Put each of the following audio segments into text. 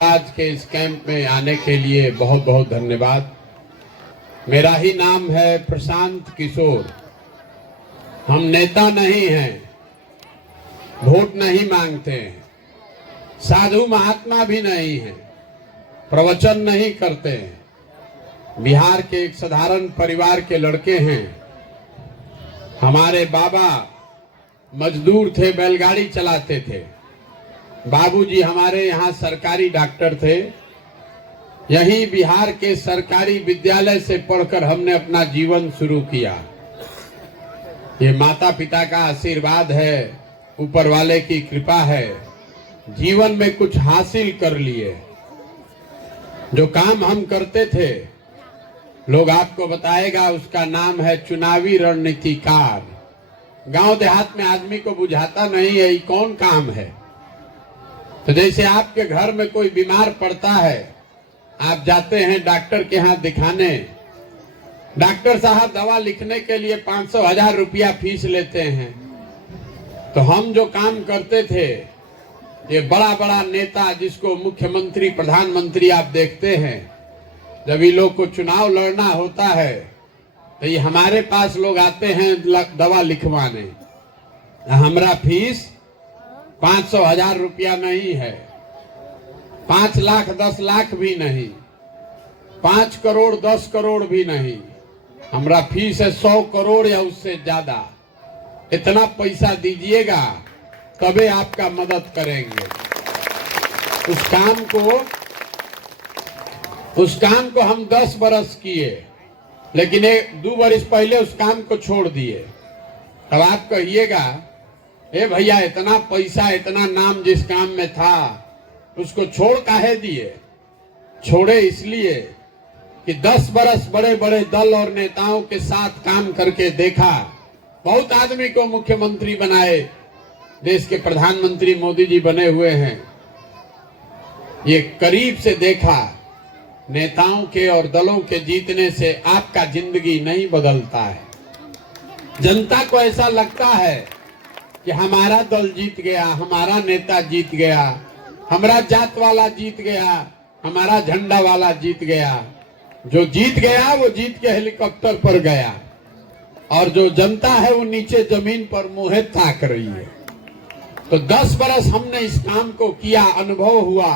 आज के इस कैंप में आने के लिए बहुत बहुत धन्यवाद। मेरा ही नाम है प्रशांत किशोर। हम नेता नहीं हैं, वोट नहीं मांगते हैं, साधु महात्मा भी नहीं हैं, प्रवचन नहीं करते हैं। बिहार के एक साधारण परिवार के लड़के हैं। हमारे बाबा मजदूर थे, बैलगाड़ी चलाते थे। बाबूजी हमारे यहाँ सरकारी डॉक्टर थे। यहीं बिहार के सरकारी विद्यालय से पढ़कर हमने अपना जीवन शुरू किया। ये माता पिता का आशीर्वाद है, ऊपर वाले की कृपा है। जीवन में कुछ हासिल कर लिए। जो काम हम करते थे, लोग आपको बताएगा, उसका नाम है चुनावी रणनीतिकार। गांव देहात में आदमी को बुझाता नहीं है ये कौन काम है। तो जैसे आपके घर में कोई बीमार पड़ता है, आप जाते हैं डॉक्टर के यहाँ दिखाने। डॉक्टर साहब दवा लिखने के लिए 500-1000 रुपया फीस लेते हैं। तो हम जो काम करते थे, ये बड़ा बड़ा नेता जिसको मुख्यमंत्री प्रधानमंत्री आप देखते हैं, जब ये लोग को चुनाव लड़ना होता है तो ये हमारे पास लोग आते हैं दवा लिखवाने। हमारा फीस 500-1000 रुपया नहीं है, 5 लाख 10 लाख भी नहीं, 5 करोड़ 10 करोड़ भी नहीं। हमारा फीस है 100 करोड़ या उससे ज्यादा। इतना पैसा दीजिएगा तबे आपका मदद करेंगे। उस काम को हम 10 बरस किए, लेकिन 1-2 बरस पहले उस काम को छोड़ दिए। अब आप कहिएगा, ए भैया इतना पैसा इतना नाम जिस काम में था उसको छोड़ काहे दिए? छोड़े इसलिए कि 10 बरस बड़े बड़े दल और नेताओं के साथ काम करके देखा। बहुत आदमी को मुख्यमंत्री बनाए, देश के प्रधानमंत्री मोदी जी बने हुए हैं। ये करीब से देखा, नेताओं के और दलों के जीतने से आपका जिंदगी नहीं बदलता है। जनता को ऐसा लगता है कि हमारा दल जीत गया, हमारा नेता जीत गया, हमारा जात वाला जीत गया, हमारा झंडा वाला जीत गया। जो जीत गया वो जीत के हेलीकॉप्टर पर गया, और जो जनता है वो नीचे जमीन पर मुंह ताक रही है। तो 10 बरस हमने इस काम को किया। अनुभव हुआ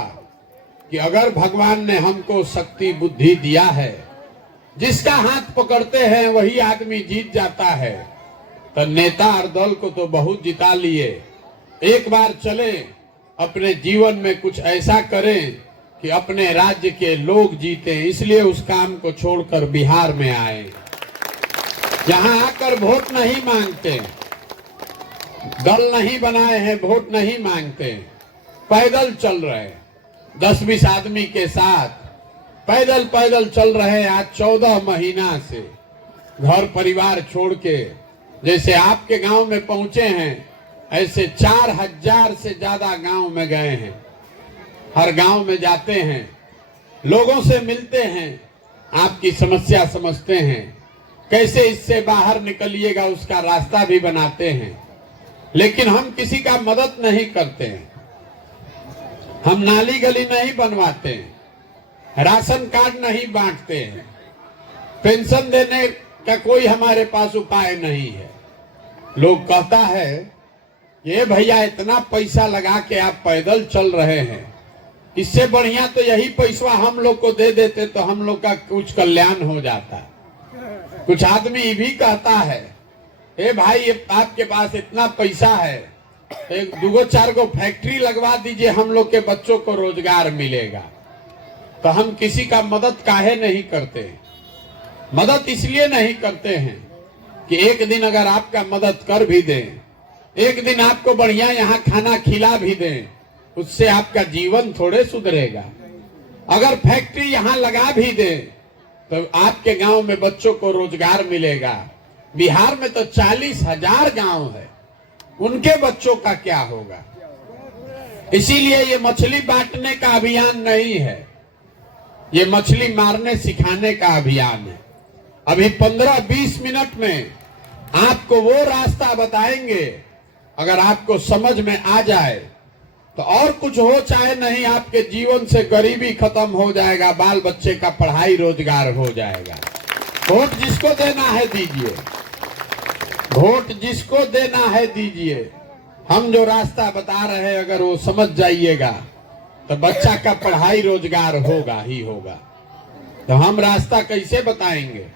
कि अगर भगवान ने हमको शक्ति बुद्धि दिया है, जिसका हाथ पकड़ते हैं वही आदमी जीत जाता है। तो नेता और दल को तो बहुत जिता लिए। एक बार चले, अपने जीवन में कुछ ऐसा करें कि अपने राज्य के लोग जीते। इसलिए उस काम को छोड़कर बिहार में आए। यहाँ आकर वोट नहीं मांगते, दल नहीं बनाए हैं, वोट नहीं मांगते, पैदल चल रहे 10-20 आदमी के साथ पैदल पैदल चल रहे। आज 14 महीना से घर परिवार छोड़ के, जैसे आपके गांव में पहुंचे हैं, ऐसे 4000 से ज्यादा गांव में गए हैं। हर गांव में जाते हैं, लोगों से मिलते हैं, आपकी समस्या समझते हैं, कैसे इससे बाहर निकलिएगा उसका रास्ता भी बनाते हैं। लेकिन हम किसी का मदद नहीं करते हैं, हम नाली गली नहीं बनवाते हैं, राशन कार्ड नहीं बांटते हैं, पेंशन देने का कोई हमारे पास उपाय नहीं है। लोग कहता है, ये भैया इतना पैसा लगा के आप पैदल चल रहे हैं, इससे बढ़िया तो यही पैसा हम लोग को दे देते तो हम लोग का कुछ कल्याण हो जाता। कुछ आदमी ये भी कहता है, ए भाई आपके पास इतना पैसा है, 1-2-4 फैक्ट्री लगवा दीजिए, हम लोग के बच्चों को रोजगार मिलेगा। तो हम किसी का मदद काहे नहीं करते? मदद इसलिए नहीं करते हैं कि एक दिन अगर आपका मदद कर भी दें, एक दिन आपको बढ़िया यहाँ खाना खिला भी दें, उससे आपका जीवन थोड़े सुधरेगा। अगर फैक्ट्री यहाँ लगा भी दें तो आपके गांव में बच्चों को रोजगार मिलेगा। बिहार में तो 40,000 गांव है, उनके बच्चों का क्या होगा? इसीलिए ये मछली बांटने का अभियान नहीं है, ये मछली मारने सिखाने का अभियान है। अभी 15-20 मिनट में आपको वो रास्ता बताएंगे, अगर आपको समझ में आ जाए तो और कुछ हो चाहे नहीं, आपके जीवन से गरीबी खत्म हो जाएगा, बाल बच्चे का पढ़ाई रोजगार हो जाएगा। वोट जिसको देना है दीजिए, वोट जिसको देना है दीजिए। हम जो रास्ता बता रहे हैं अगर वो समझ जाइएगा तो बच्चा का पढ़ाई रोजगार होगा ही होगा। तो हम रास्ता कैसे बताएंगे?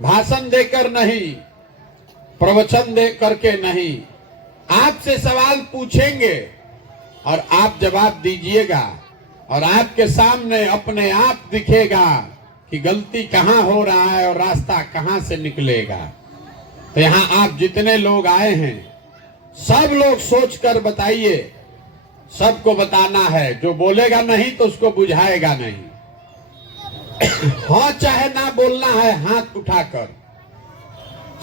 भाषण देकर नहीं, प्रवचन दे करके नहीं, आपसे सवाल पूछेंगे और आप जवाब दीजिएगा और आपके सामने अपने आप दिखेगा कि गलती कहां हो रहा है और रास्ता कहां से निकलेगा। तो यहां आप जितने लोग आए हैं सब लोग सोच कर बताइए, सबको बताना है। जो बोलेगा नहीं तो उसको बुझाएगा नहीं। हाँ चाहे ना बोलना है हाथ उठाकर,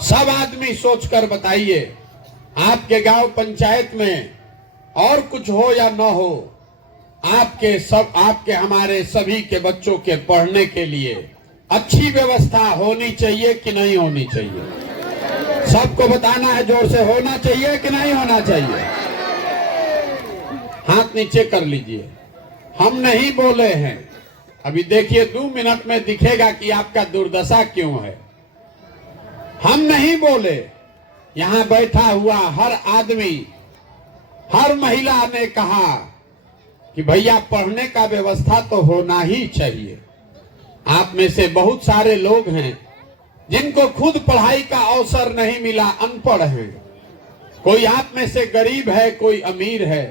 सब आदमी सोचकर बताइए। आपके गांव पंचायत में और कुछ हो या न हो, आपके हमारे सभी के बच्चों के पढ़ने के लिए अच्छी व्यवस्था होनी चाहिए कि नहीं होनी चाहिए? सबको बताना है जोर से, होना चाहिए कि नहीं होना चाहिए? हाथ नीचे कर लीजिए। हम नहीं बोले हैं, अभी देखिए 2 मिनट में दिखेगा कि आपका दुर्दशा क्यों है। हम नहीं बोले, यहां बैठा हुआ हर आदमी, हर महिला ने कहा कि भैया पढ़ने का व्यवस्था तो होना ही चाहिए। आप में से बहुत सारे लोग हैं जिनको खुद पढ़ाई का अवसर नहीं मिला, अनपढ़ हैं। कोई आप में से गरीब है, कोई अमीर है,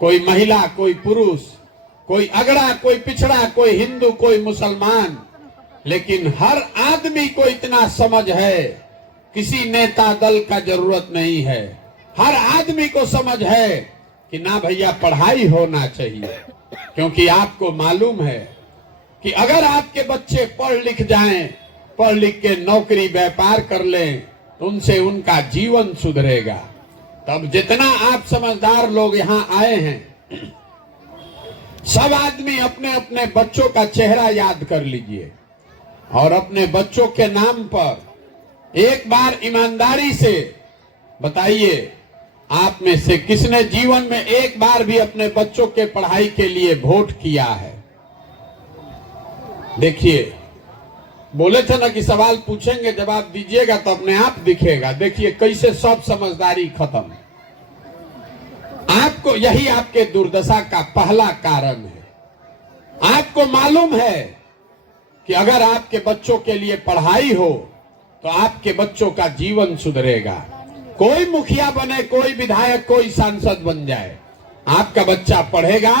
कोई महिला, कोई पुरुष, कोई अगड़ा, कोई पिछड़ा, कोई हिंदू, कोई मुसलमान, लेकिन हर आदमी को इतना समझ है किसी नेता दल का जरूरत नहीं है। हर आदमी को समझ है कि ना भैया पढ़ाई होना चाहिए, क्योंकि आपको मालूम है कि अगर आपके बच्चे पढ़ लिख जाएं, पढ़ लिख के नौकरी व्यापार कर लें तो उनसे उनका जीवन सुधरेगा। तब जितना आप समझदार लोग यहाँ आए हैं, सब आदमी अपने अपने बच्चों का चेहरा याद कर लीजिए और अपने बच्चों के नाम पर एक बार ईमानदारी से बताइए, आप में से किसने जीवन में एक बार भी अपने बच्चों के पढ़ाई के लिए वोट किया है? देखिए, बोले थे ना कि सवाल पूछेंगे जवाब दीजिएगा तो अपने आप दिखेगा। देखिए कैसे सब समझदारी खत्म। आपको यही आपके दुर्दशा का पहला कारण है। आपको मालूम है कि अगर आपके बच्चों के लिए पढ़ाई हो तो आपके बच्चों का जीवन सुधरेगा। कोई मुखिया बने, कोई विधायक, कोई सांसद बन जाए, आपका बच्चा पढ़ेगा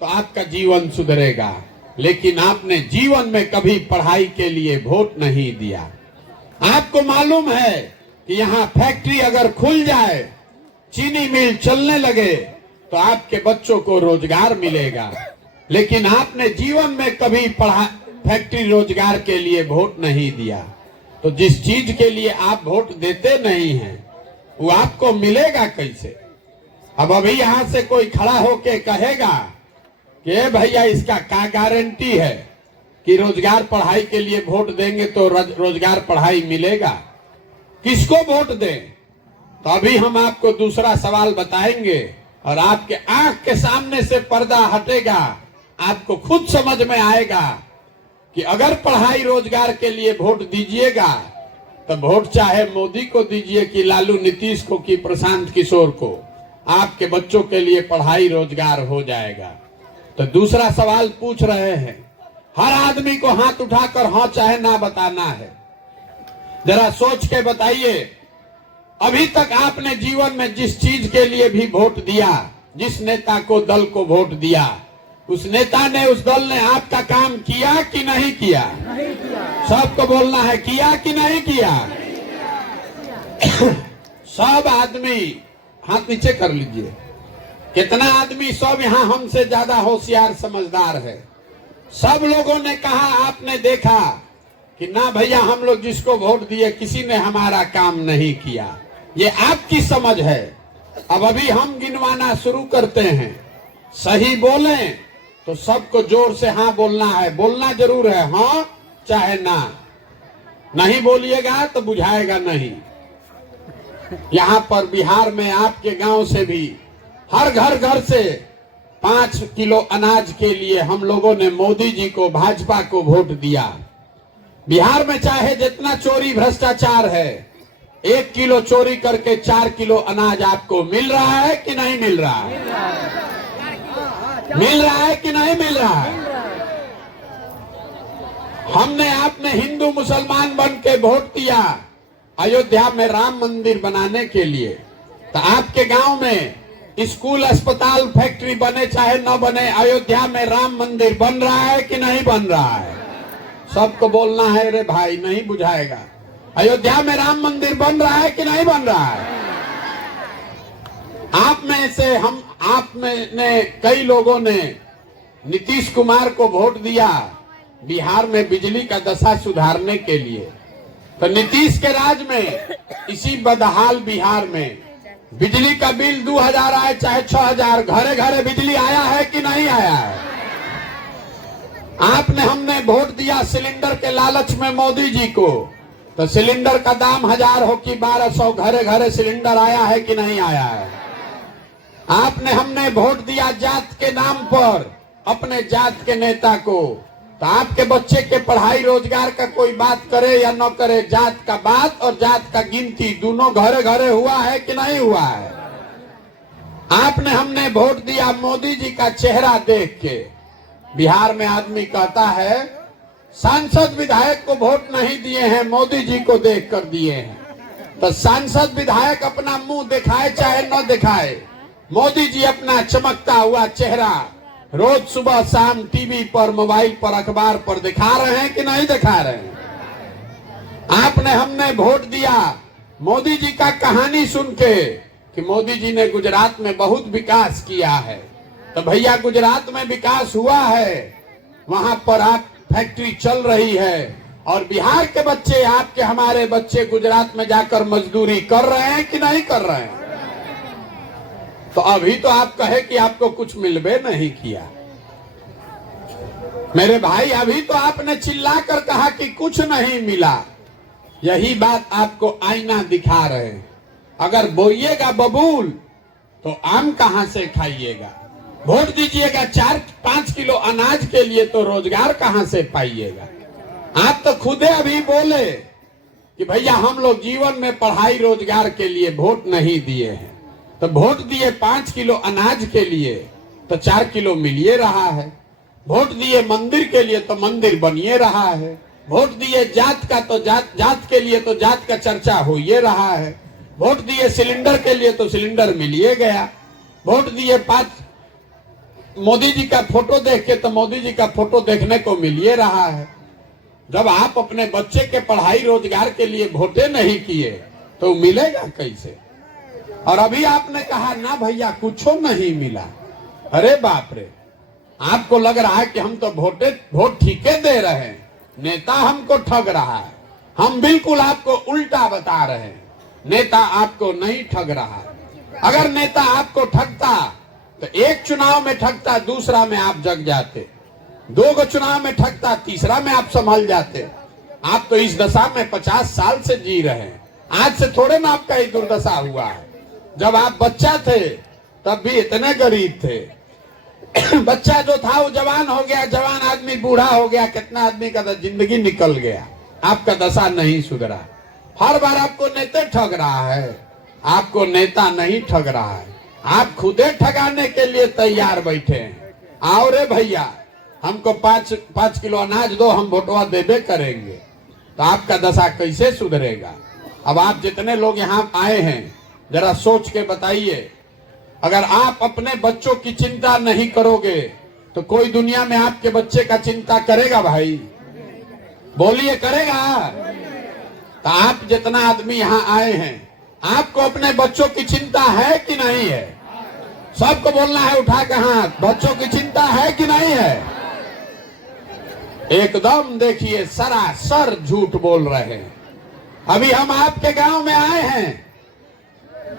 तो आपका जीवन सुधरेगा। लेकिन आपने जीवन में कभी पढ़ाई के लिए वोट नहीं दिया। आपको मालूम है कि यहाँ फैक्ट्री अगर खुल जाए, चीनी मिल चलने लगे तो आपके बच्चों को रोजगार मिलेगा, लेकिन आपने जीवन में कभी फैक्ट्री रोजगार के लिए वोट नहीं दिया। तो जिस चीज के लिए आप वोट देते नहीं हैं वो आपको मिलेगा कैसे? अब अभी यहां से कोई खड़ा होके कहेगा कि भैया इसका क्या गारंटी है कि रोजगार पढ़ाई के लिए वोट देंगे तो रोजगार पढ़ाई मिलेगा? किसको वोट दें? तो अभी हम आपको दूसरा सवाल बताएंगे और आपके आंख के सामने से पर्दा हटेगा, आपको खुद समझ में आएगा कि अगर पढ़ाई रोजगार के लिए वोट दीजिएगा तो वोट चाहे मोदी को दीजिए कि लालू नीतीश को कि प्रशांत किशोर को, आपके बच्चों के लिए पढ़ाई रोजगार हो जाएगा। तो दूसरा सवाल पूछ रहे हैं, हर आदमी को हाथ उठाकर हाँ चाहे ना बताना है। जरा सोच के बताइए, अभी तक आपने जीवन में जिस चीज के लिए भी वोट दिया, जिस नेता को दल को वोट दिया, उस नेता ने, उस दल ने आपका काम किया कि नहीं किया? नहीं किया। सबको बोलना है, किया कि नहीं किया? सब आदमी हाथ नीचे कर लीजिए। कितना आदमी, सब यहाँ हमसे ज्यादा होशियार समझदार है। सब लोगों ने कहा, आपने देखा कि ना भैया हम लोग जिसको वोट दिए किसी ने हमारा काम नहीं किया। ये आपकी समझ है। अब अभी हम गिनवाना शुरू करते हैं। सही बोलें तो सबको जोर से हाँ बोलना है, बोलना जरूर है, हाँ चाहे ना। नहीं बोलिएगा तो बुझाएगा नहीं। यहाँ पर बिहार में आपके गांव से भी हर घर से 5 किलो अनाज के लिए हम लोगों ने मोदी जी को, भाजपा को वोट दिया। बिहार में चाहे जितना चोरी भ्रष्टाचार है, 1 किलो चोरी करके 4 किलो अनाज आपको मिल रहा है कि नहीं मिल रहा है? मिल रहा है कि नहीं मिल रहा है? हमने आपने हिंदू मुसलमान बन के वोट दिया अयोध्या में राम मंदिर बनाने के लिए। तो आपके गांव में स्कूल, अस्पताल, फैक्ट्री बने चाहे न बने, अयोध्या में राम मंदिर बन रहा है कि नहीं बन रहा है? सबको बोलना है रे भाई, नहीं बुझाएगा। अयोध्या में राम मंदिर बन रहा है कि नहीं बन रहा है? आप में से आप में ने कई लोगों ने नीतीश कुमार को वोट दिया बिहार में बिजली का दशा सुधारने के लिए। तो नीतीश के राज में इसी बदहाल बिहार में बिजली का बिल 2000 आए चाहे 6000, घरे घरे बिजली आया है कि नहीं आया है? आपने हमने वोट दिया सिलेंडर के लालच में मोदी जी को। तो सिलेंडर का दाम 1000 हो कि 1200, घरे घरे सिलेंडर आया है कि नहीं आया है? आपने हमने वोट दिया जात के नाम पर अपने जात के नेता को। तो आपके बच्चे के पढ़ाई रोजगार का कोई बात करे या न करे, जात का बात और जात का गिनती दोनों घरे घरे हुआ है कि नहीं हुआ है? आपने हमने वोट दिया मोदी जी का चेहरा देख के। बिहार में आदमी कहता है सांसद विधायक को वोट नहीं दिए हैं, मोदी जी को देख कर दिए हैं। तो सांसद विधायक अपना मुंह दिखाए चाहे न दिखाए, मोदी जी अपना चमकता हुआ चेहरा रोज सुबह शाम टीवी पर, मोबाइल पर, अखबार पर दिखा रहे हैं कि नहीं दिखा रहे हैं? आपने हमने वोट दिया मोदी जी का कहानी सुन के कि मोदी जी ने गुजरात में बहुत विकास किया है। तो भैया गुजरात में विकास हुआ है, वहां पर आप फैक्ट्री चल रही है और बिहार के बच्चे, आपके हमारे बच्चे गुजरात में जाकर मजदूरी कर रहे हैं कि नहीं कर रहे हैं? तो अभी तो आप कहे कि आपको कुछ मिलबे नहीं किया। मेरे भाई, अभी तो आपने चिल्लाकर कहा कि कुछ नहीं मिला। यही बात आपको आईना दिखा रहे हैं। अगर बोइएगा बबूल तो आम कहां से खाइएगा? वोट दीजिएगा 4-5 किलो अनाज के लिए तो रोजगार कहां से पाइएगा? आप तो खुदे अभी बोले कि भैया हम लोग जीवन में पढ़ाई रोजगार के लिए वोट नहीं दिए हैं। तो वोट दिए 5 किलो अनाज के लिए तो 4 किलो मिलिए रहा है। वोट दिए मंदिर के लिए तो मंदिर बनिए रहा है। वोट दिए जात का तो जात के लिए तो जात का चर्चा होइए रहा है। वोट दिए सिलेंडर के लिए तो सिलेंडर मिलिए गया। वोट दिए 5 मोदी जी का फोटो देख के तो मोदी जी का फोटो देखने को मिलिए रहा है। जब आप अपने बच्चे के पढ़ाई रोजगार के लिए वोटे नहीं किए तो मिलेगा कैसे? और अभी आपने कहा ना भैया कुछो नहीं मिला। अरे बाप रे, आपको लग रहा है कि हम तो वोट ठीके दे रहे हैं, नेता हमको ठग रहा है। हम बिल्कुल आपको उल्टा बता रहे हैं, नेता आपको नहीं ठग रहा। अगर नेता आपको ठगता तो एक चुनाव में ठगता, दूसरा में आप जग जाते। 2 चुनाव में ठगता, तीसरा में आप संभल जाते। आप तो इस दशा में 50 साल से जी रहे हैं। आज से थोड़े ना आपका ये दुर्दशा हुआ है। जब आप बच्चा थे तब भी इतने गरीब थे। बच्चा जो था वो जवान हो गया, जवान आदमी बूढ़ा हो गया, कितना आदमी का जिंदगी निकल गया। आपका दशा नहीं सुधरा। हर बार आपको नेता ठग रहा है, आपको नेता नहीं ठग रहा है। आप खुदे ठगाने के लिए तैयार बैठे हैं। आओ रे भैया, हमको 5 किलो अनाज दो, हम वोटवा देबे करेंगे। तो आपका दशा कैसे सुधरेगा? अब आप जितने लोग यहाँ आए हैं जरा सोच के बताइए, अगर आप अपने बच्चों की चिंता नहीं करोगे तो कोई दुनिया में आपके बच्चे का चिंता करेगा? भाई बोलिए, करेगा? तो आप जितना आदमी यहाँ आए हैं, आपको अपने बच्चों की चिंता है कि नहीं है? सबको बोलना है उठा के हाथ, बच्चों की चिंता है कि नहीं है? एकदम देखिए सरासर झूठ बोल रहे हैं। अभी हम आपके गांव में आए हैं,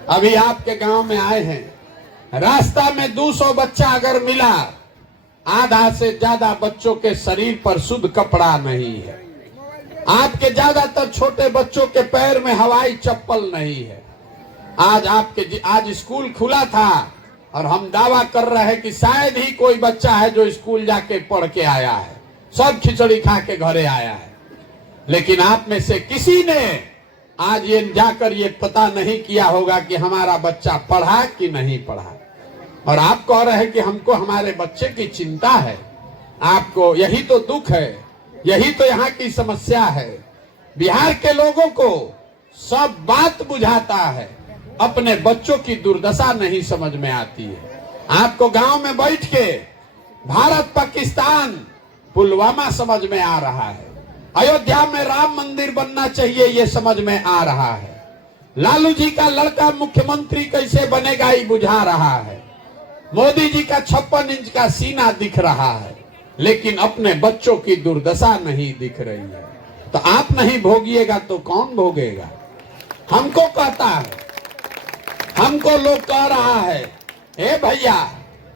अभी आपके गांव में आए हैं। रास्ता में 200 बच्चा अगर मिला, आधा से ज्यादा बच्चों के शरीर पर शुद्ध कपड़ा नहीं है। आपके ज्यादातर छोटे बच्चों के पैर में हवाई चप्पल नहीं है। आज स्कूल खुला था और हम दावा कर रहे हैं कि शायद ही कोई बच्चा है जो स्कूल जाके पढ़ के आया है, सब खिचड़ी खा के घरे आया है। लेकिन आप में से किसी ने आज ये जाकर ये पता नहीं किया होगा कि हमारा बच्चा पढ़ा कि नहीं पढ़ा। और आप कह रहे हैं कि हमको हमारे बच्चे की चिंता है। आपको यही तो दुख है, यही तो यहाँ की समस्या है। बिहार के लोगों को सब बात बुझाता है, अपने बच्चों की दुर्दशा नहीं समझ में आती है। आपको गांव में बैठ के भारत पाकिस्तान पुलवामा समझ में आ रहा है, अयोध्या में राम मंदिर बनना चाहिए ये समझ में आ रहा है, लालू जी का लड़का मुख्यमंत्री कैसे बनेगा ये बुझा रहा है, मोदी जी का 56 इंच का सीना दिख रहा है, लेकिन अपने बच्चों की दुर्दशा नहीं दिख रही है। तो आप नहीं भोगिएगा तो कौन भोगेगा? हमको कहता है, हमको लोग कह रहा है, हे भैया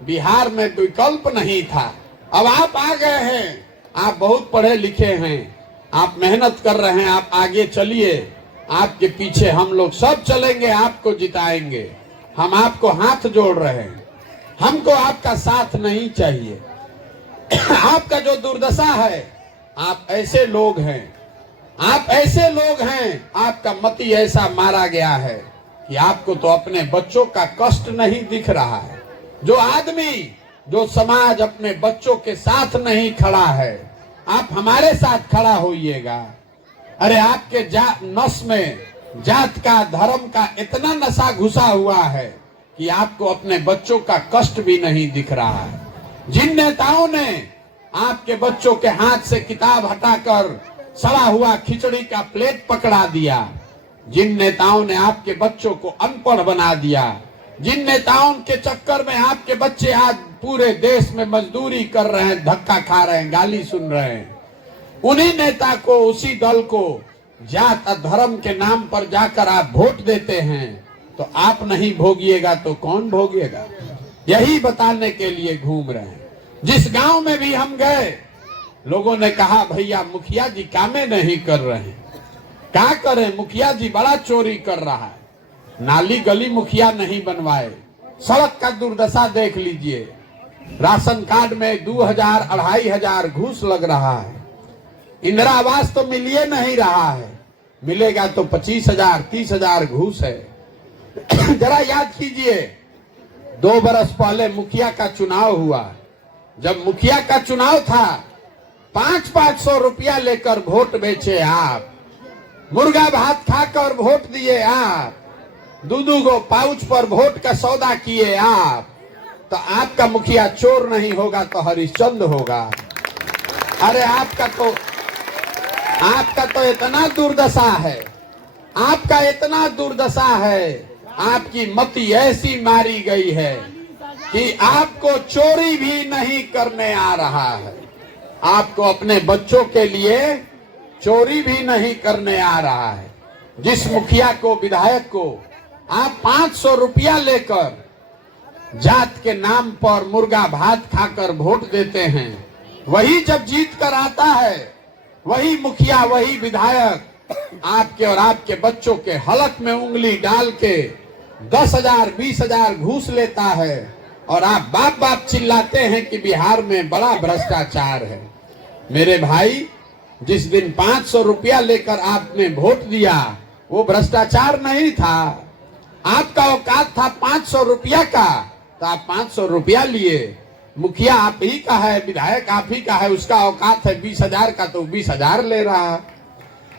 बिहार में विकल्प नहीं था, अब आप आ गए हैं, आप बहुत पढ़े लिखे हैं, आप मेहनत कर रहे हैं, आप आगे चलिए, आपके पीछे हम लोग सब चलेंगे, आपको जिताएंगे। हम आपको हाथ जोड़ रहे हैं, हमको आपका साथ नहीं चाहिए। आपका जो दुर्दशा है, आप ऐसे लोग हैं, आप ऐसे लोग हैं, आपका मति ऐसा मारा गया है कि आपको तो अपने बच्चों का कष्ट नहीं दिख रहा है। जो आदमी, जो समाज अपने बच्चों के साथ नहीं खड़ा है, आप हमारे साथ खड़ा होइएगा। अरे आपके नस में जात का, धर्म का इतना नशा घुसा हुआ है कि आपको अपने बच्चों का कष्ट भी नहीं दिख रहा है। जिन नेताओं ने आपके बच्चों के हाथ से किताब हटाकर सड़ा हुआ खिचड़ी का प्लेट पकड़ा दिया, जिन नेताओं ने आपके बच्चों को अनपढ़ बना दिया, जिन नेताओं के चक्कर में आपके बच्चे आज पूरे देश में मजदूरी कर रहे हैं, धक्का खा रहे हैं, गाली सुन रहे हैं, उन्हीं नेता को, उसी दल को जात और धर्म के नाम पर जाकर आप वोट देते हैं, तो आप नहीं भोगिएगा तो कौन भोगिएगा? यही बताने के लिए घूम रहे हैं। जिस गांव में भी हम गए, लोगों ने कहा भैया मुखिया जी कामे नहीं कर रहे हैं, क्या करें, मुखिया जी बड़ा चोरी कर रहा है, नाली गली मुखिया नहीं बनवाए, सड़क का दुर्दशा देख लीजिए, राशन कार्ड में 2000 2500 घूस लग रहा है, इंदिरा आवास तो मिलिए नहीं रहा है, मिलेगा तो 25,000 30,000 घूस है। जरा याद कीजिए, 2 बरस पहले मुखिया का चुनाव हुआ, जब मुखिया का चुनाव था 500 रुपया लेकर वोट बेचे आप, मुर्गा भात खाकर वोट दिए आप, 2 गो पाउच पर वोट का सौदा किए आप, तो आपका मुखिया चोर नहीं होगा तो हरिश्चंद्र होगा। अरे आपका तो इतना दुर्दशा है, आपका इतना दुर्दशा है, आपकी मति ऐसी मारी गई है कि आपको चोरी भी नहीं करने आ रहा है, आपको अपने बच्चों के लिए चोरी भी नहीं करने आ रहा है। जिस मुखिया को, विधायक को आप 500 रुपया लेकर जात के नाम पर मुर्गा भात खाकर वोट देते हैं, वही जब जीत कर आता है, वही मुखिया, वही विधायक आपके और आपके बच्चों के हलक में उंगली डाल के 10,000 20,000 घूस लेता है, और आप बाप बाप चिल्लाते हैं कि बिहार में बड़ा भ्रष्टाचार है। मेरे भाई, जिस दिन 500 रुपया लेकर आपने वोट दिया, वो भ्रष्टाचार नहीं था। आपका औकात था 500 रुपया का, तो आप 500 रुपया लिए। मुखिया आप ही का है, विधायक आप ही का है, उसका औकात है 20,000 का, तो 20,000 ले रहा है।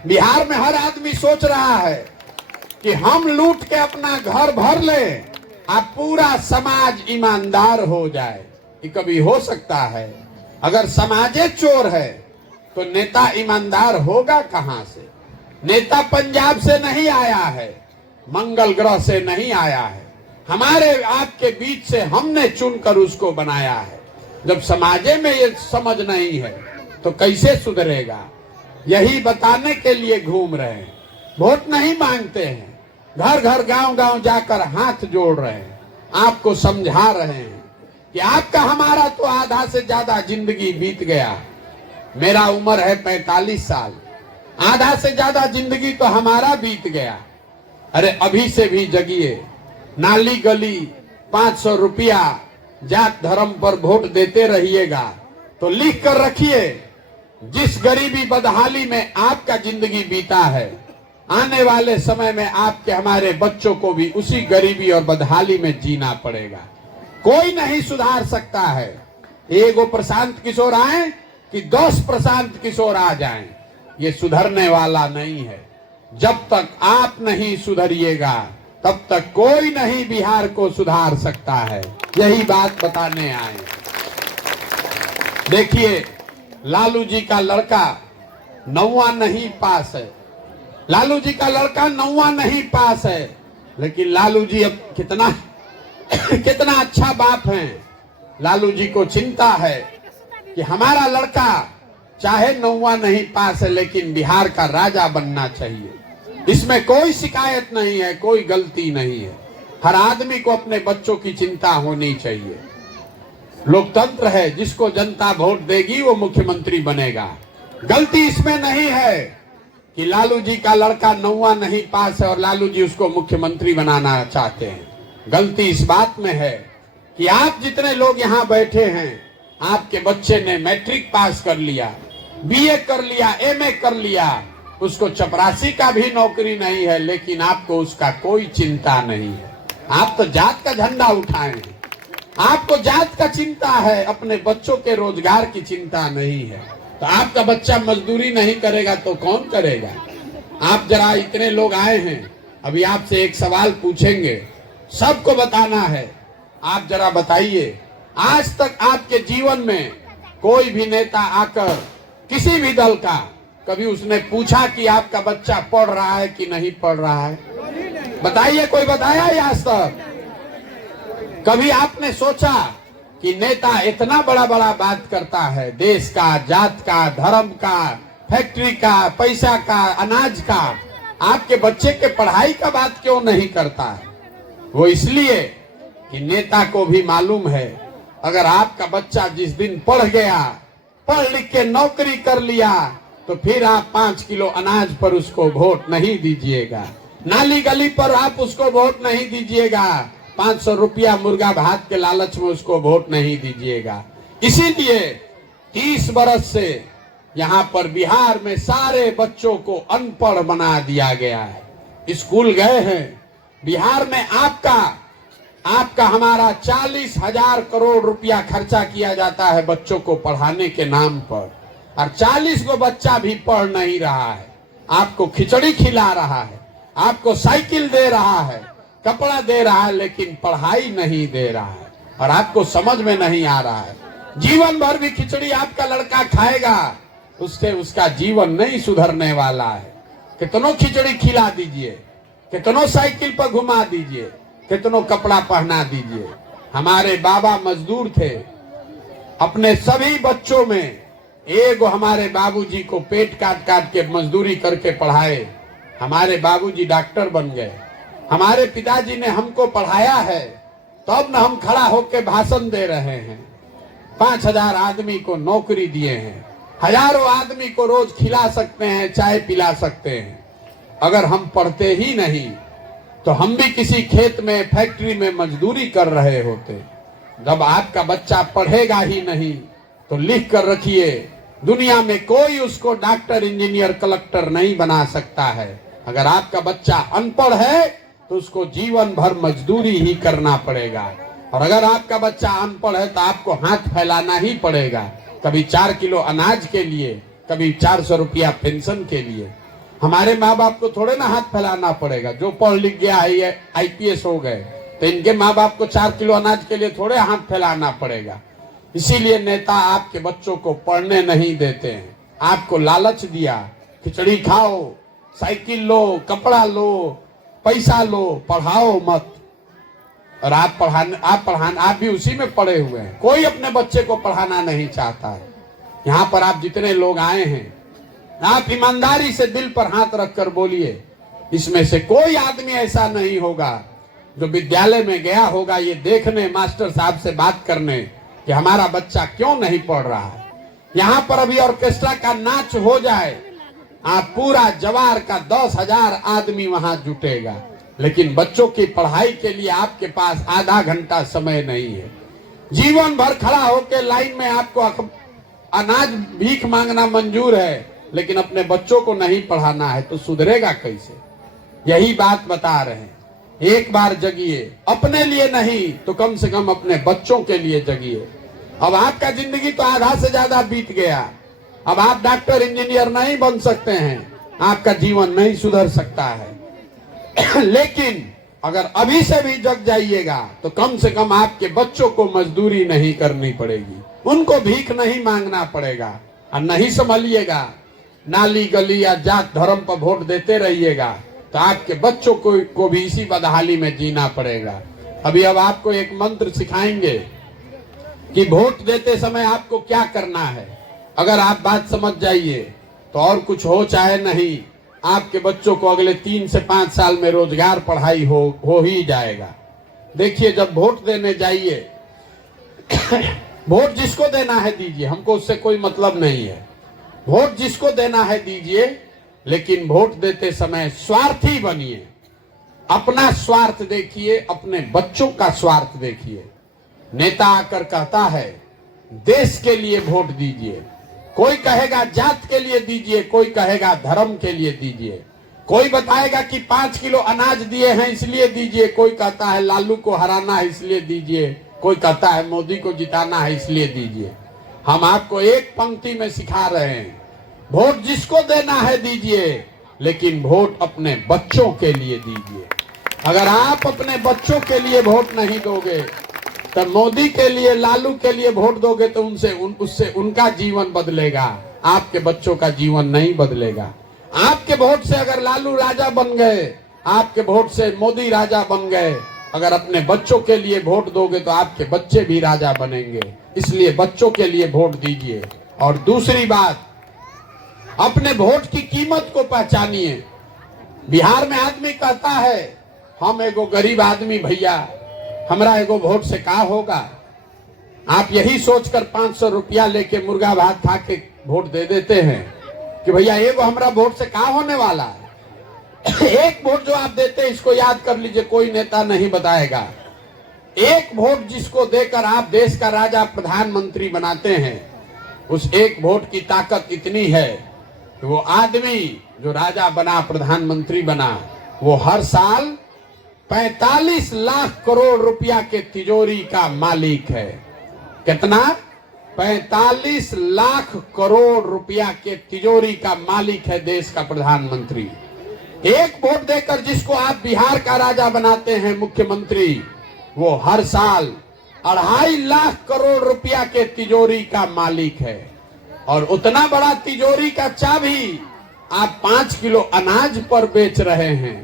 बिहार में हर आदमी सोच रहा है कि हम लूट के अपना घर भर ले, आप पूरा समाज ईमानदार हो जाए। ये कभी हो सकता है? अगर समाजे चोर है तो नेता ईमानदार होगा कहां से? नेता पंजाब से नहीं आया है, मंगल ग्रह से नहीं आया है, हमारे आपके बीच से हमने चुनकर उसको बनाया है। जब समाजे में ये समझ नहीं है तो कैसे सुधरेगा? यही बताने के लिए घूम रहे हैं। वोट नहीं मांगते हैं, घर घर गांव गांव जाकर हाथ जोड़ रहे हैं, आपको समझा रहे हैं कि आपका हमारा तो आधा से ज्यादा जिंदगी बीत गया। मेरा उम्र है 45 साल, आधा से ज्यादा जिंदगी तो हमारा बीत गया। अरे अभी से भी जगिए, नाली गली 500 रुपया जात धर्म पर वोट देते रहिएगा, तो लिख कर रखिए, जिस गरीबी बदहाली में आपका जिंदगी बीता है, आने वाले समय में आपके हमारे बच्चों को भी उसी गरीबी और बदहाली में जीना पड़ेगा। कोई नहीं सुधार सकता है। एगो प्रशांत किशोर आए कि 10 प्रशांत किशोर आ जाएं, ये सुधरने वाला नहीं है। जब तक आप नहीं सुधरिएगा तब तक कोई नहीं बिहार को सुधार सकता है। यही बात बताने आए। देखिए, लालू जी का लड़का 9वां नहीं पास है, लालू जी का लड़का 9वां नहीं पास है, लेकिन लालू जी अब कितना कितना अच्छा बाप हैं। लालू जी को चिंता है कि हमारा लड़का चाहे 9वां नहीं पास है, लेकिन बिहार का राजा बनना चाहिए। इसमें कोई शिकायत नहीं है, कोई गलती नहीं है। हर आदमी को अपने बच्चों की चिंता होनी चाहिए। लोकतंत्र है, जिसको जनता वोट देगी वो मुख्यमंत्री बनेगा। गलती इसमें नहीं है कि लालू जी का लड़का 9वां नहीं पास है और लालू जी उसको मुख्यमंत्री बनाना चाहते हैं। गलती इस बात में है कि आप जितने लोग यहाँ बैठे हैं, आपके बच्चे ने मैट्रिक पास कर लिया, बीए कर लिया, एमए कर लिया, उसको चपरासी का भी नौकरी नहीं है, लेकिन आपको उसका कोई चिंता नहीं है। आप तो जात का झंडा उठाए हैं, आपको जात का चिंता है, अपने बच्चों के रोजगार की चिंता नहीं है। तो आपका बच्चा मजदूरी नहीं करेगा तो कौन करेगा? आप जरा, इतने लोग आए हैं, अभी आपसे एक सवाल पूछेंगे, सबको बताना है। आप जरा बताइए, आज तक आपके जीवन में कोई भी नेता आकर किसी भी दल का कभी उसने पूछा कि आपका बच्चा पढ़ रहा है कि नहीं पढ़ रहा है? बताइए, कोई बताया है आज तक? कभी आपने सोचा कि नेता इतना बड़ा बड़ा बात करता है, देश का, जात का, धर्म का, फैक्ट्री का, पैसा का, अनाज का, आपके बच्चे के पढ़ाई का बात क्यों नहीं करता है? वो इसलिए कि नेता को भी मालूम है, अगर आपका बच्चा जिस दिन पढ़ गया, पढ़ लिख के नौकरी कर लिया, तो फिर आप 5 किलो अनाज पर उसको वोट नहीं दीजिएगा, नाली गली पर आप उसको वोट नहीं दीजिएगा, 500 रुपया मुर्गा भात के लालच में उसको वोट नहीं दीजिएगा। इसीलिए 30 बरस से यहाँ पर बिहार में सारे बच्चों को अनपढ़ बना दिया गया है। स्कूल गए हैं, बिहार में आपका हमारा 40,000 करोड़ रुपया खर्चा किया जाता है बच्चों को पढ़ाने के नाम पर, और 40 को बच्चा भी पढ़ नहीं रहा है। आपको खिचड़ी खिला रहा है, आपको साइकिल दे रहा है, कपड़ा दे रहा है, लेकिन पढ़ाई नहीं दे रहा है, और आपको समझ में नहीं आ रहा है। जीवन भर भी खिचड़ी आपका लड़का खाएगा, उससे उसका जीवन नहीं सुधरने वाला है। कितनों खिचड़ी खिला दीजिए, कितनों साइकिल पर घुमा दीजिए, कितनों कपड़ा पहना दीजिए। हमारे बाबा मजदूर थे, अपने सभी बच्चों में एगो हमारे बाबूजी को पेट काट काट के मजदूरी करके पढ़ाए। हमारे बाबूजी डॉक्टर बन गए। हमारे पिताजी ने हमको पढ़ाया है, तब न हम खड़ा होकर भाषण दे रहे हैं। 5,000 आदमी को नौकरी दिए हैं, हजारों आदमी को रोज खिला सकते हैं, चाय पिला सकते हैं। अगर हम पढ़ते ही नहीं तो हम भी किसी खेत में, फैक्ट्री में मजदूरी कर रहे होते। जब आपका बच्चा पढ़ेगा ही नहीं तो लिख कर रखिए, दुनिया में कोई उसको डॉक्टर, इंजीनियर, कलेक्टर नहीं बना सकता है। अगर आपका बच्चा अनपढ़ है तो उसको जीवन भर मजदूरी ही करना पड़ेगा, और अगर आपका बच्चा अनपढ़ है तो आपको हाथ फैलाना ही पड़ेगा, कभी 4 किलो अनाज के लिए, कभी 400 रुपया पेंशन के लिए। हमारे माँ बाप को थोड़े ना हाथ फैलाना पड़ेगा, जो पढ़ लिख गया है, ये IPS हो गए, तो इनके माँ बाप को 4 किलो अनाज के लिए थोड़े हाथ फैलाना पड़ेगा। इसीलिए नेता आपके बच्चों को पढ़ने नहीं देते हैं। आपको लालच दिया, खिचड़ी खाओ, साइकिल लो, कपड़ा लो, पैसा लो, पढ़ाओ मत। और आप भी उसी में पड़े हुए हैं। कोई अपने बच्चे को पढ़ाना नहीं चाहता है। यहाँ पर आप जितने लोग आए हैं, आप ईमानदारी से दिल पर हाथ रखकर बोलिए, इसमें से कोई आदमी ऐसा नहीं होगा जो विद्यालय में गया होगा ये देखने, मास्टर साहब से बात करने कि हमारा बच्चा क्यों नहीं पढ़ रहा है। यहाँ पर अभी ऑर्केस्ट्रा का नाच हो जाए, आप पूरा जवार का 10,000 आदमी वहां जुटेगा। लेकिन बच्चों की पढ़ाई के लिए आपके पास आधा घंटा समय नहीं है। जीवन भर खड़ा होकर लाइन में आपको अनाज भीख मांगना मंजूर है, लेकिन अपने बच्चों को नहीं पढ़ाना है, तो सुधरेगा कैसे? यही बात बता रहे हैं। एक बार जगिए, अपने लिए नहीं तो कम से कम अपने बच्चों के लिए जगिए। अब आपका जिंदगी तो आधा से ज्यादा बीत गया। अब आप डॉक्टर इंजीनियर नहीं बन सकते हैं, आपका जीवन नहीं सुधर सकता है। लेकिन अगर अभी से भी जग जाइएगा तो कम से कम आपके बच्चों को मजदूरी नहीं करनी पड़ेगी, उनको भीख नहीं मांगना पड़ेगा। और नहीं संभलिएगा, नाली गली या जात धर्म पर वोट देते रहिएगा तो आपके बच्चों को भी इसी बदहाली में जीना पड़ेगा। अभी अब आपको एक मंत्र सिखाएंगे कि वोट देते समय आपको क्या करना है। अगर आप बात समझ जाइए तो और कुछ हो चाहे नहीं, आपके बच्चों को अगले 3 से 5 साल में रोजगार पढ़ाई हो ही जाएगा। देखिए, जब वोट देने जाइए, वोट जिसको देना है दीजिए, हमको उससे कोई मतलब नहीं है। वोट जिसको देना है दीजिए, लेकिन वोट देते समय स्वार्थी बनिए। अपना स्वार्थ देखिए, अपने बच्चों का स्वार्थ देखिए। नेता आकर कहता है देश के लिए वोट दीजिए, कोई कहेगा जात के लिए दीजिए, कोई कहेगा धर्म के लिए दीजिए, कोई बताएगा कि 5 किलो अनाज दिए हैं इसलिए दीजिए, कोई कहता है लालू को हराना है इसलिए दीजिए, कोई कहता है मोदी को जिताना है इसलिए दीजिए। हम आपको एक पंक्ति में सिखा रहे हैं, वोट जिसको देना है दीजिए, लेकिन वोट अपने बच्चों के लिए दीजिए। अगर आप अपने बच्चों के लिए वोट नहीं दोगे तो मोदी के लिए, लालू के लिए वोट दोगे तो उससे उनका जीवन बदलेगा, आपके बच्चों का जीवन नहीं बदलेगा। आपके वोट से अगर लालू राजा बन गए, आपके वोट से मोदी राजा बन गए, अगर अपने बच्चों के लिए वोट दोगे तो आपके बच्चे भी राजा बनेंगे। इसलिए बच्चों के लिए वोट दीजिए। और दूसरी बात, अपने वोट की कीमत को पहचानिए। बिहार में आदमी कहता है हम एगो गरीब आदमी भैया, हमरा एगो वोट से का होगा। आप यही सोचकर 500 रुपया लेके मुर्गा भात खा के वोट दे देते हैं कि भैया एगो हमरा वोट से का होने वाला है। एक वोट जो आप देते हैं, इसको याद कर लीजिए, कोई नेता नहीं बताएगा। एक वोट जिसको देकर आप देश का राजा प्रधानमंत्री बनाते हैं, उस एक वोट की ताकत इतनी है कि वो आदमी जो राजा बना, प्रधानमंत्री बना, वो हर साल 45 लाख करोड़ रुपया के तिजोरी का मालिक है। कितना? 45 लाख करोड़ रुपया के तिजोरी का मालिक है देश का प्रधानमंत्री। एक वोट देकर जिसको आप बिहार का राजा बनाते हैं, मुख्यमंत्री, वो हर साल 2.5 लाख करोड़ रुपया के तिजोरी का मालिक है। और उतना बड़ा तिजोरी का चाबी आप 5 किलो अनाज पर बेच रहे हैं,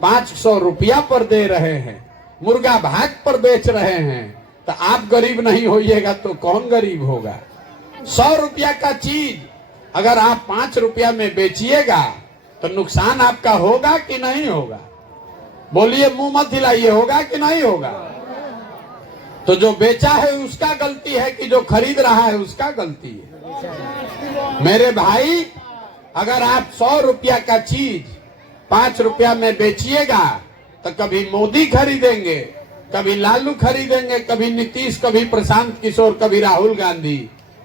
500 रुपया पर दे रहे हैं, मुर्गा भात पर बेच रहे हैं, तो आप गरीब नहीं होइएगा तो कौन गरीब होगा। 100 रुपया का चीज अगर आप 5 रुपया में बेचिएगा तो नुकसान आपका होगा कि नहीं होगा? बोलिए, मुंह मत हिलाइए, होगा कि नहीं होगा? तो जो बेचा है उसका गलती है कि जो खरीद रहा है उसका गलती है। मेरे भाई, अगर आप 100 रुपया का चीज 5 रुपया में बेचिएगा तो कभी मोदी खरीदेंगे, कभी लालू खरीदेंगे, कभी नीतीश, कभी प्रशांत किशोर, कभी राहुल गांधी।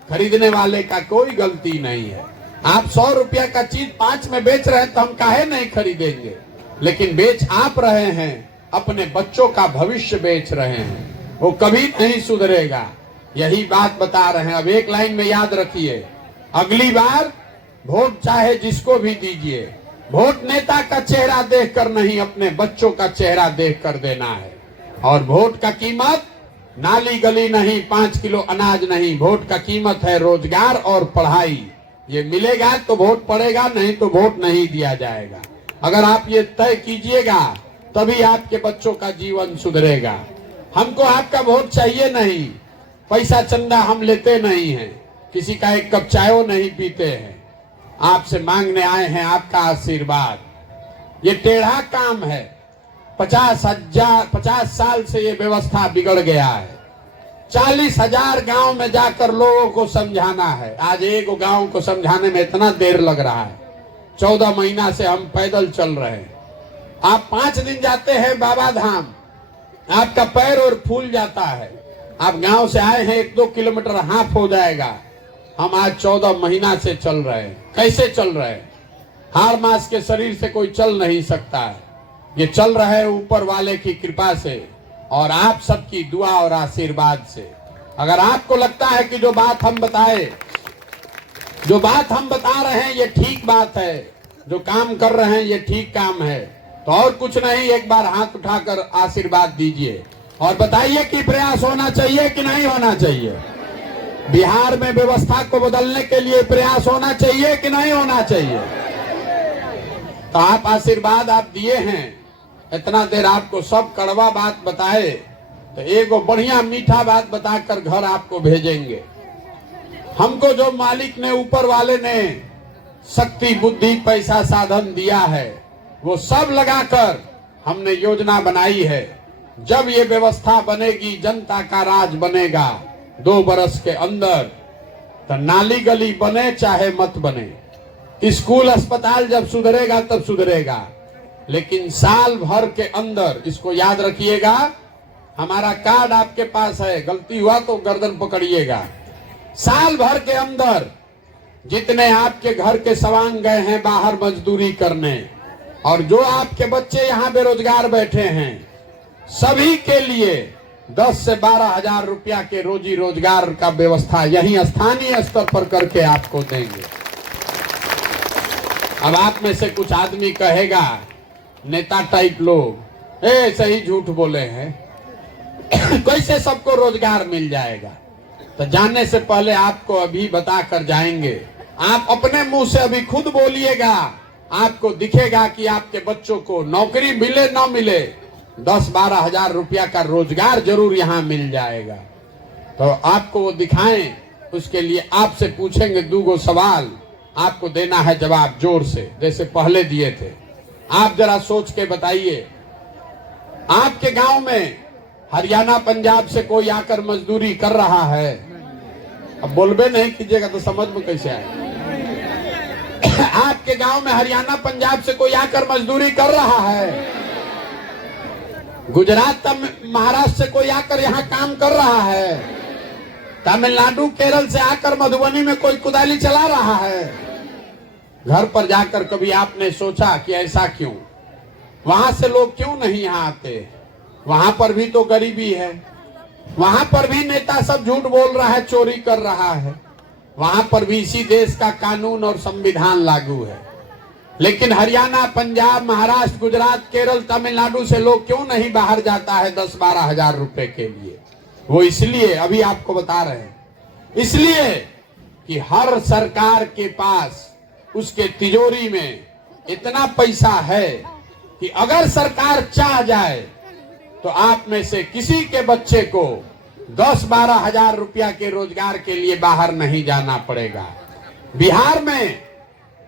खरीदने वाले का कोई गलती नहीं है। आप 100 रुपया का चीज 5 में बेच रहे हैं तो हम काहे नहीं खरीदेंगे। लेकिन बेच आप रहे हैं, अपने बच्चों का भविष्य बेच रहे हैं, वो कभी नहीं सुधरेगा। यही बात बता रहे हैं। अब एक लाइन में याद रखिए, अगली बार वोट चाहे जिसको भी दीजिए, वोट नेता का चेहरा देखकर नहीं, अपने बच्चों का चेहरा देखकर देना है। और वोट का कीमत नाली गली नहीं, 5 किलो अनाज नहीं, वोट का कीमत है रोजगार और पढ़ाई। ये मिलेगा तो वोट पड़ेगा, नहीं तो वोट नहीं दिया जाएगा। अगर आप ये तय कीजिएगा तभी आपके बच्चों का जीवन सुधरेगा। हमको आपका वोट चाहिए नहीं, पैसा चंदा हम लेते नहीं हैं, किसी का एक कप चाय नहीं पीते हैं, आपसे मांगने आए हैं आपका आशीर्वाद। ये टेढ़ा काम है। 50 साल से ये व्यवस्था बिगड़ गया है। 40,000 गांव में जाकर लोगों को समझाना है। आज एक गांव को समझाने में इतना देर लग रहा है। 14 महीना से हम पैदल चल रहे हैं। आप 5 दिन जाते हैं बाबा धाम, आपका पैर और फूल जाता है। आप गांव से आए हैं, 1-2 किलोमीटर हाफ हो जाएगा। हम आज 14 महीना से चल रहे हैं। कैसे चल रहे हैं? हाड़ मास के शरीर से कोई चल नहीं सकता है। ये चल रहा है ऊपर वाले की कृपा से और आप सबकी दुआ और आशीर्वाद से। अगर आपको लगता है कि जो बात हम बताए, जो बात हम बता रहे हैं ये ठीक बात है, जो काम कर रहे हैं ये ठीक काम है, तो और कुछ नहीं, एक बार हाथ उठाकर आशीर्वाद दीजिए और बताइए कि प्रयास होना चाहिए कि नहीं होना चाहिए। बिहार में व्यवस्था को बदलने के लिए प्रयास होना चाहिए कि नहीं होना चाहिए। तो आप आशीर्वाद आप दिए हैं, इतना देर आपको सब कड़वा बात बताए, तो एक बढ़िया मीठा बात बताकर घर आपको भेजेंगे। हमको जो मालिक ने, ऊपर वाले ने शक्ति, बुद्धि, पैसा, साधन दिया है, वो सब लगाकर हमने योजना बनाई है। जब ये व्यवस्था बनेगी, जनता का राज बनेगा 2 बरस के अंदर, तो नाली गली बने चाहे मत बने, स्कूल अस्पताल जब सुधरेगा तब सुधरेगा, लेकिन साल भर के अंदर, इसको याद रखिएगा, हमारा कार्ड आपके पास है, गलती हुआ तो गर्दन पकड़िएगा। साल भर के अंदर जितने आपके घर के सवांग गए हैं बाहर मजदूरी करने, और जो आपके बच्चे यहाँ बेरोजगार बैठे हैं, सभी के लिए 10 से 12 हजार रुपया के रोजी रोजगार का व्यवस्था यही स्थानीय स्तर पर करके आपको देंगे। अब आप में से कुछ आदमी कहेगा, नेता टाइप लोग सही झूठ बोले हैं, कैसे सबको रोजगार मिल जाएगा? तो जानने से पहले आपको अभी बता कर जाएंगे। आप अपने मुंह से अभी खुद बोलिएगा, आपको दिखेगा कि आपके बच्चों को नौकरी मिले ना मिले, 10-12 हजार रुपया का रोजगार जरूर यहाँ मिल जाएगा। तो आपको वो दिखाएं, उसके लिए आपसे पूछेंगे 2 सवाल, आपको देना है जवाब जोर से, जैसे पहले दिए थे। आप जरा सोच के बताइए, आपके गांव में हरियाणा पंजाब से कोई आकर मजदूरी कर रहा है? अब बोलबे नहीं कीजिएगा तो समझ में कैसे आए। आपके गांव में हरियाणा पंजाब से कोई आकर मजदूरी कर रहा है? गुजरात महाराष्ट्र से कोई आकर यहाँ काम कर रहा है? तमिलनाडु केरल से आकर मधुबनी में कोई कुदाली चला रहा है? घर पर जाकर कभी आपने सोचा कि ऐसा क्यों? वहां से लोग क्यों नहीं यहाँ आते? वहां पर भी तो गरीबी है, वहां पर भी नेता सब झूठ बोल रहा है, चोरी कर रहा है, वहां पर भी इसी देश का कानून और संविधान लागू है। लेकिन हरियाणा, पंजाब, महाराष्ट्र, गुजरात, केरल, तमिलनाडु से लोग क्यों नहीं बाहर जाता है 10-12 हजार रुपए के लिए? वो इसलिए, अभी आपको बता रहे हैं, इसलिए कि हर सरकार के पास उसके तिजोरी में इतना पैसा है कि अगर सरकार चाह जाए तो आप में से किसी के बच्चे को 10-12 हजार रुपया के रोजगार के लिए बाहर नहीं जाना पड़ेगा। बिहार में,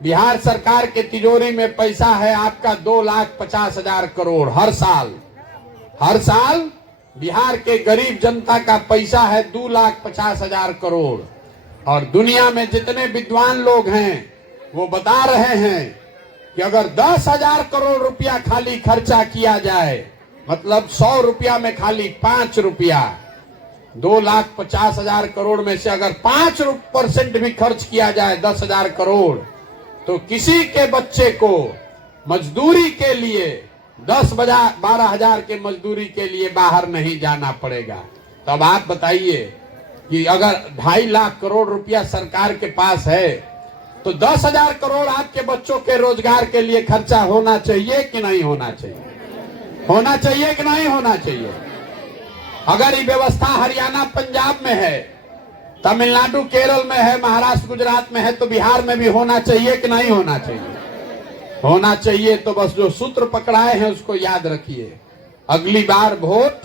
बिहार सरकार के तिजोरी में पैसा है आपका 2,50,000 करोड़ हर साल। हर साल बिहार के गरीब जनता का पैसा है 2,50,000 करोड़। और दुनिया में जितने विद्वान लोग हैं वो बता रहे हैं कि अगर 10,000 करोड़ रुपया खाली खर्चा किया जाए, मतलब 100 रुपया में खाली 5 रुपया, 2,50,000 करोड़ में से अगर 5% भी खर्च किया जाए 10,000 करोड़, तो किसी के बच्चे को मजदूरी के लिए 10-12 हजार के मजदूरी के लिए बाहर नहीं जाना पड़ेगा। तो अब आप बताइए कि अगर 2.5 लाख करोड़ रुपया सरकार के पास है तो 10,000 करोड़ आपके बच्चों के रोजगार के लिए खर्चा होना चाहिए कि नहीं होना चाहिए? होना चाहिए कि नहीं होना चाहिए? अगर ये व्यवस्था हरियाणा पंजाब में है, तमिलनाडु केरल में है, महाराष्ट्र गुजरात में है, तो बिहार में भी होना चाहिए कि नहीं होना चाहिए? होना चाहिए। तो बस जो सूत्र पकड़ाए हैं उसको याद रखिए। अगली बार वोट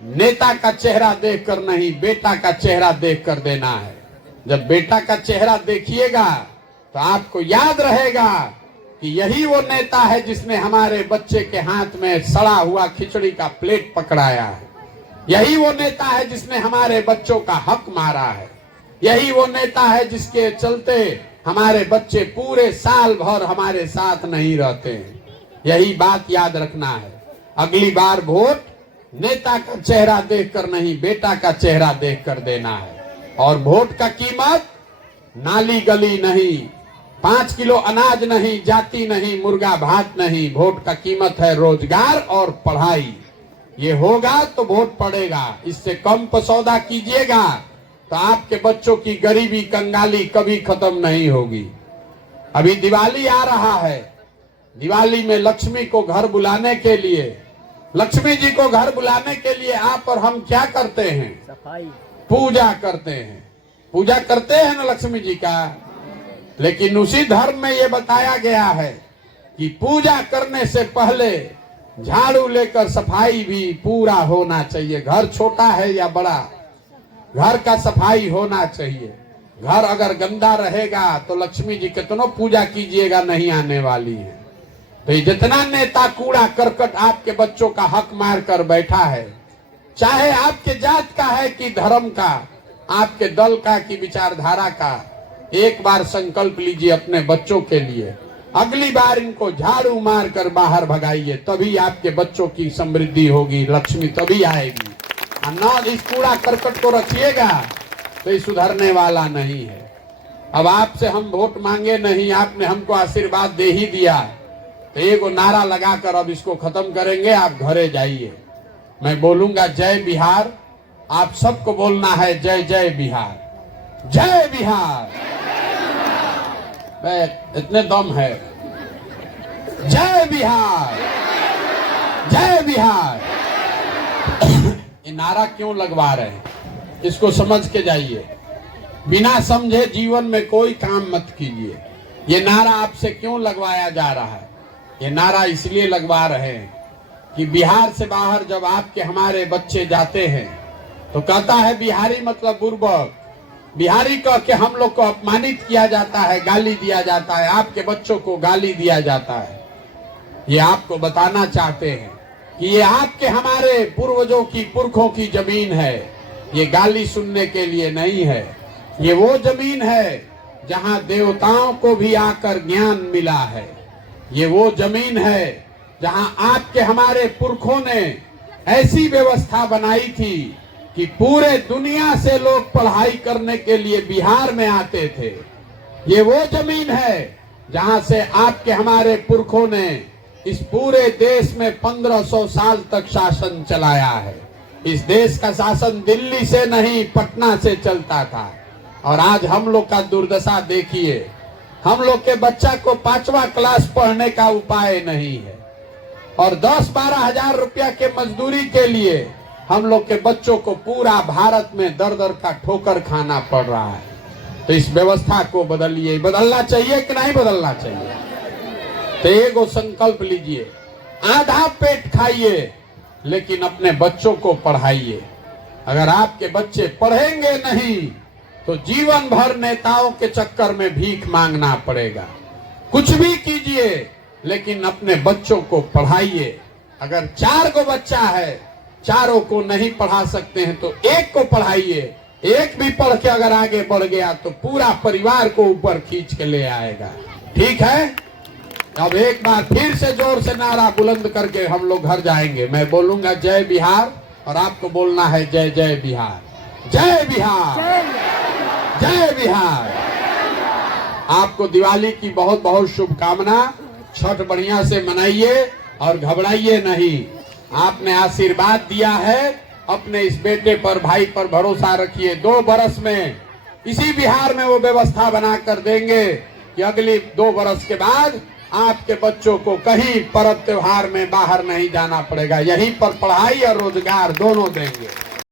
नेता का चेहरा देखकर नहीं, बेटा का चेहरा देखकर देना है। जब बेटा का चेहरा देखिएगा तो आपको याद रहेगा कि यही वो नेता है जिसने हमारे बच्चे के हाथ में सड़ा हुआ खिचड़ी का प्लेट पकड़ाया है। यही वो नेता है जिसने हमारे बच्चों का हक मारा है। यही वो नेता है जिसके चलते हमारे बच्चे पूरे साल भर हमारे साथ नहीं रहते हैं। यही बात याद रखना है। अगली बार वोट नेता का चेहरा देखकर नहीं, बेटा का चेहरा देखकर देना है। और वोट का कीमत नाली गली नहीं, 5 किलो अनाज नहीं, जाति नहीं, मुर्गा भात नहीं। वोट का कीमत है रोजगार और पढ़ाई। ये होगा तो वोट पड़ेगा। इससे कम पसौदा कीजिएगा तो आपके बच्चों की गरीबी कंगाली कभी खत्म नहीं होगी। अभी दिवाली आ रहा है। दिवाली में लक्ष्मी को घर बुलाने के लिए, लक्ष्मी जी को घर बुलाने के लिए आप और हम क्या करते हैं? सफाई, पूजा करते हैं। पूजा करते हैं ना लक्ष्मी जी का। लेकिन उसी धर्म में ये बताया गया है कि पूजा करने से पहले झाड़ू लेकर सफाई भी पूरा होना चाहिए। घर छोटा है या बड़ा, घर का सफाई होना चाहिए। घर अगर गंदा रहेगा तो लक्ष्मी जी कितनों पूजा कीजिएगा नहीं आने वाली है। तो ये जितना नेता कूड़ा करकट आपके बच्चों का हक मार कर बैठा है, चाहे आपके जात का है कि धर्म का, आपके दल का कि विचारधारा का, एक बार संकल्प लीजिए अपने बच्चों के लिए। अगली बार इनको झाड़ू मार कर बाहर भगाइए, तभी आपके बच्चों की समृद्धि होगी, लक्ष्मी तभी आएगी। और इस कूड़ा करकट को रखिएगा तो ये सुधरने वाला नहीं है। अब आपसे हम वोट मांगे नहीं, आपने हमको आशीर्वाद दे ही दिया, तो एक नारा लगाकर अब इसको खत्म करेंगे। आप घरे जाइए। मैं बोलूंगा जय बिहार, आप सबको बोलना है जय जय बिहार, जय बिहार। इतने दम है। जय बिहार, जय बिहार। ये नारा क्यों लगवा रहे हैं इसको समझ के जाइए। बिना समझे जीवन में कोई काम मत कीजिए। ये नारा आपसे क्यों लगवाया जा रहा है? ये नारा इसलिए लगवा रहे हैं कि बिहार से बाहर जब आपके हमारे बच्चे जाते हैं तो कहता है बिहारी मतलब बुर्बक। बिहारी कह के हम लोग को अपमानित किया जाता है, गाली दिया जाता है, आपके बच्चों को गाली दिया जाता है। ये आपको बताना चाहते हैं कि ये आपके हमारे पूर्वजों की, पुरखों की जमीन है। ये गाली सुनने के लिए नहीं है। ये वो जमीन है जहां देवताओं को भी आकर ज्ञान मिला है। ये वो जमीन है जहां आपके हमारे पुरखों ने ऐसी व्यवस्था बनाई थी कि पूरे दुनिया से लोग पढ़ाई करने के लिए बिहार में आते थे। ये वो जमीन है जहां से आपके हमारे पुरखों ने इस पूरे देश में 1500 साल तक शासन चलाया है। इस देश का शासन दिल्ली से नहीं, पटना से चलता था। और आज हम लोग का दुर्दशा देखिए। हम लोग के बच्चा को 5वां क्लास पढ़ने का उपाय नहीं है और 10-12 हजार रुपया के मजदूरी के लिए हम लोग के बच्चों को पूरा भारत में दर दर का ठोकर खाना पड़ रहा है। तो इस व्यवस्था को बदलिए। बदलना चाहिए कि नहीं बदलना चाहिए? तो एगो संकल्प लीजिए, आधा पेट खाइए लेकिन अपने बच्चों को पढ़ाइए। अगर आपके बच्चे पढ़ेंगे नहीं तो जीवन भर नेताओं के चक्कर में भीख मांगना पड़ेगा। कुछ भी कीजिए लेकिन अपने बच्चों को पढ़ाइए। अगर 4 को बच्चा है, चारों को नहीं पढ़ा सकते हैं तो एक को पढ़ाइए। एक भी पढ़ के अगर आगे बढ़ गया तो पूरा परिवार को ऊपर खींच के ले आएगा। ठीक है? अब एक बार फिर से जोर से नारा बुलंद करके हम लोग घर जाएंगे। मैं बोलूंगा जय बिहार और आपको बोलना है जय जय बिहार, जय बिहार, जय बिहार। आपको दिवाली की बहुत बहुत शुभकामना। छठ बढ़िया से मनाइए और घबराइए नहीं। आपने आशीर्वाद दिया है, अपने इस बेटे पर, भाई पर भरोसा रखिए। 2 बरस में इसी बिहार में वो व्यवस्था बना कर देंगे कि अगली 2 बरस के बाद आपके बच्चों को कहीं पर्व त्योहार में बाहर नहीं जाना पड़ेगा। यहीं पर पढ़ाई और रोजगार दोनों देंगे।